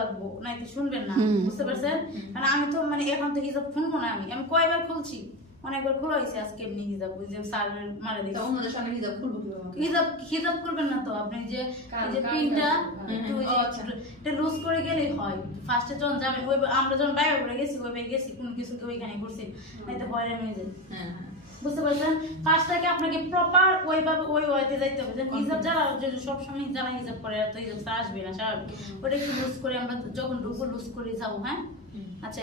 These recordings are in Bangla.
লাগবো নাকি শুনবেন না, বুঝতে পারছেন? কারণ আমি তো মানে এখন তো হিজাব খুলবো না, আমি কয়বার খুলছি, অনেকবার খোলা হয়েছে। আজকে এমনি হিজাব ওই যে স্যার মারা দিচ্ছে, অন্যদের সামনে হিজাব খুলবো হিজাব করবেন না তো আপনি, যে পিনটা এটা লুজ করে গেলেই হয়। ফার্স্টে যখন যাবেন ওই আমরা যখন বাইরে করে গেছি ওইভাবে গেছি, কোনো কিছু ওইখানে করছি নাই তো হয়রান হয়ে যায়। বুঝতে পারছেন? ফার্স্টটাকে আপনাকে প্রপার ওইভাবে ওই ওয়াইতে যাইতে হবে। হিজাব যারা সবসময় যারা হিজাব করে তো হিজাব আসবে না স্বাভাবিক, ওটা একটু লুজ করে আমরা যখন ঢুকবো লুজ করে যাবো। হ্যাঁ আচ্ছা,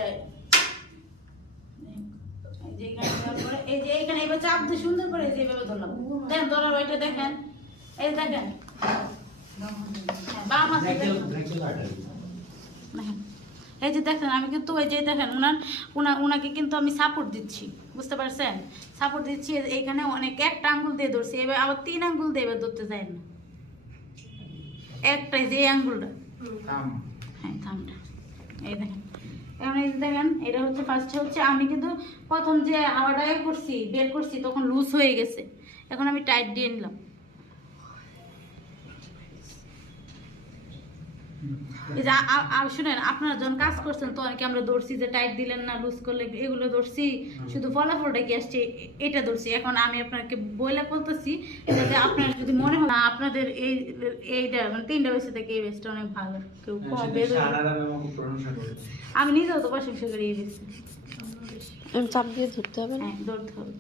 এই যে এখানে এবার চাপ দিয়ে সুন্দর করে এই যে এভাবে ধরলাম, দেন ধরার ওইটা দেখেন, এই দেখেন বাম হাতে এই যে দেখেন আমি কিন্তু ওই যে দেখেন ওনাকে কিন্তু আমি সাপোর্ট দিচ্ছি, বুঝতে পারছেন? সাপোর্ট দিচ্ছি এইখানে অনেক একটা আঙ্গুল দিয়ে ধরছি, এবার আবার 3 আঙ্গুল দিয়ে এবার ধরতে যায় না, একটাই যে আঙ্গুলটা, হ্যাঁ থামটা এই দেখেন। এখন এই দেখেন এটা হচ্ছে ফার্স্টে হচ্ছে আমি কিন্তু প্রথম যে হাওয়াটা করছি বের করছি তখন লুজ হয়ে গেছে, এখন আমি টাইট দিয়ে নিলাম। এই যে শুনেন, আপনারা যখন কাজ করছেন তো অনেকে আমরা ধরছি যে টাইট দিলেন না, লুজ করলে এগুলো ধরছি, শুধু ফলাফলটা কি আসছে এটা ধরছি। এখন আমি আপনাকে বইলা বলতেছি যাতে আপনার যদি মনে হয় না আপনাদের এইটা মানে 3টা বেসে থেকে এই বেসটা অনেক ভালো, কেউ আমি নিজেও তো প্রশংসা করি এই বেস। চাপ দিয়ে ধরতে হবে না? হ্যাঁ ধরতে হবে।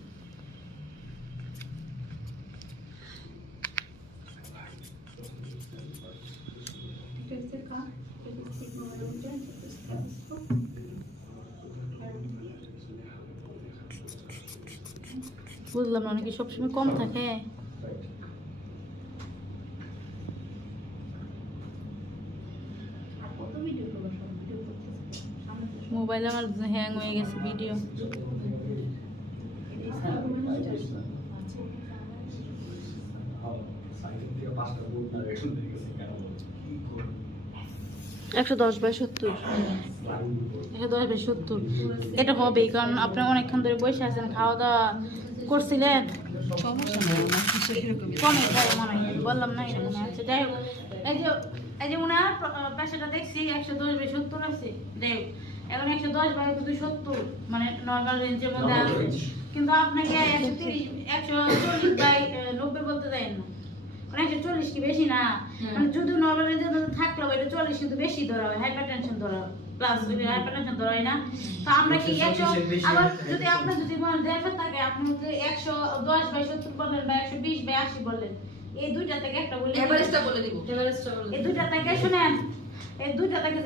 বুঝলাম না, অনেকে সবসময় কম থাকে। মোবাইল আমার হ্যাং হয়ে গেছে ভিডিও। একশো 10/70 10/70 এটা হবেই, কারণ আপনি অনেকক্ষণ ধরে বসে আছেন, খাওয়া দাওয়া করছিলেন, কমে যায় মনে হয়, বললাম না এটা মনে হচ্ছে। যাই হোক এই যে ওনার পেশাটা দেখছি 110/70 আছে, যাই হোক এখন 110/270 মানে নর্মাল রেঞ্জের মধ্যে আছে, কিন্তু আপনাকে 140/90 বলতে দেয় না, 140 কি বেশি না, মানে যদি নর্মাল রেঞ্জের মধ্যে থাকলেও এটা 40 কিন্তু বেশি ধরা হয়, হাইপারটেনশন ধরা হয়, প্লাস হাইপারটেনশন ধরা হয় না। তো আমরা কি 100 আবার যদি আপনার যদি দেখেন থাকে আপনি যদি 110/70 বললেন বা 120/80 বললেন, এই দুইটা থেকে একটা বলে এভারেজটা বলে দিব, এই দুইটা থেকে শুনেন, এই দুইটা থেকে